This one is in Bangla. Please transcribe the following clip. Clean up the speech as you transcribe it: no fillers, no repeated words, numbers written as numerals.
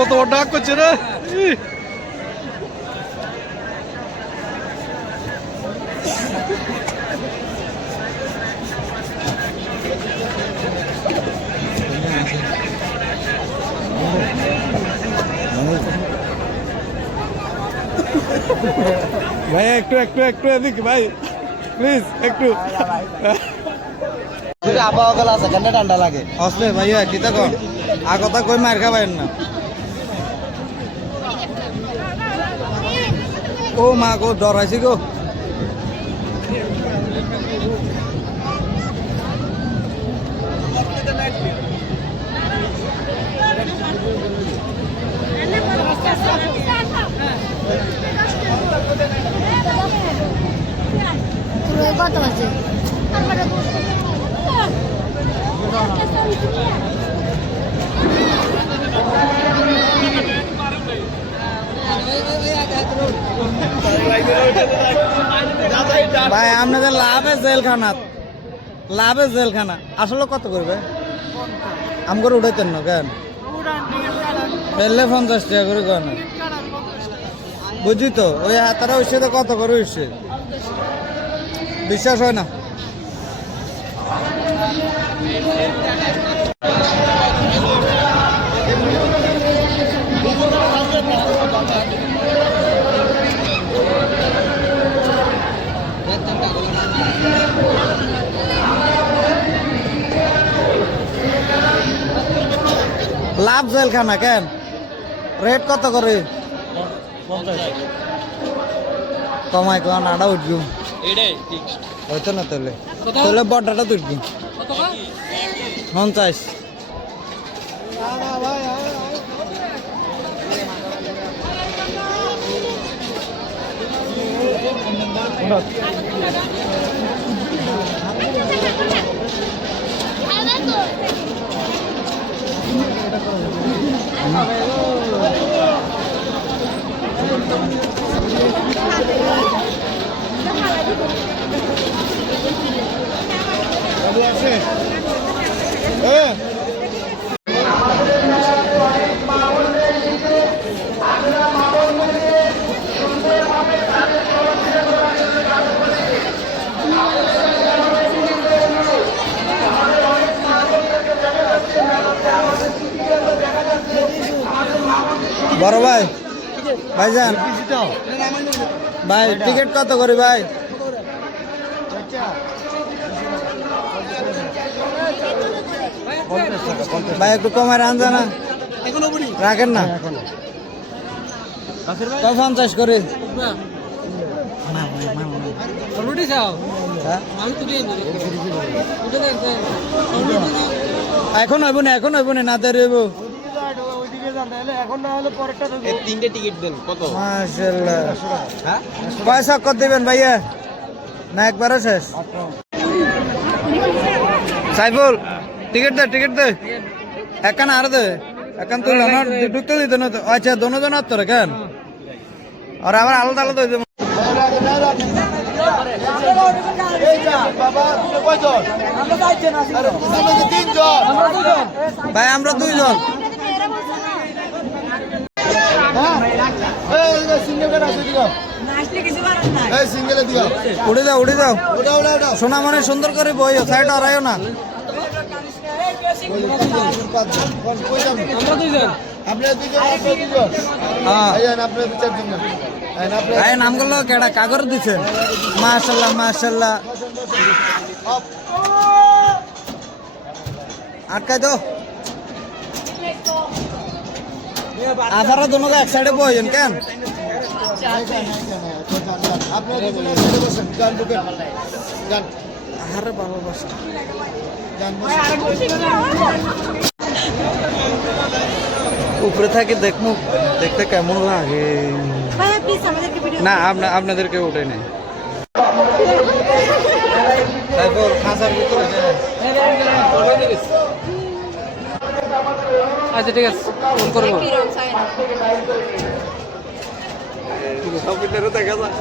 কত বড় ডাক করছে রে। ভাই একটু একটু একটু এদিকে ভাই প্লিজ একটু আবহাওয়া গেল আছে কেন ঠান্ডা লাগে আসলে ভাইয়া কি দেখো আগতা কই মার খাবেন না ও মা গো ডরাইছি গো কত আছে ভাই আপনাদের লাভে জেলখানা লাভে জেলখানা আসলে কত করবে আমগর উঠাইতেন না কেন পেলে 50 টাকা করে কেন বুঝি তো ওই হাতারা হইছে তো কত করে হইছে বিশ্বাস হয় না লাভ জেলখানা কেন রেট কত করে কমাই কম আড়া উঠবি হইতো না তাহলে তাহলে বড়টা তুলবি 50 বড় ভাই ভাইজান ভাই টিকিট কত করে ভাই ভাই একটু কমায় রান জানা রাখেন না 50 করে এখন হইব না এখন হইব না দেব তিনটে টিকিট দেন কত মাশাআল্লাহ পয়সা কত দিবেন ভাইয়া না একবারও শেষ সাইফুল টিকিট দে একান আর দে একান তুই না ঢুকতে দিতে না আচ্ছা দুজন তোর কেন আর আবার আলাদা আলাদা হয়ে যাবে ভাই আমরা 2 জন উড়ে যাও সোনা মানে সুন্দর করে বই সাইড আড়াইও না নাম করলো কেডা কাগজ দিছে মাশাল্লাহ মাশাল্লাহ আটকাই তো আপনারা দুনো এক সাইডে বইছেন কেন আরে ভালো বসে উপরে থাকি দেখতে কেমন লাগে না আপনাদেরকে উঠে নেই আচ্ছা ঠিক আছে ফোন করবো দেখা যায়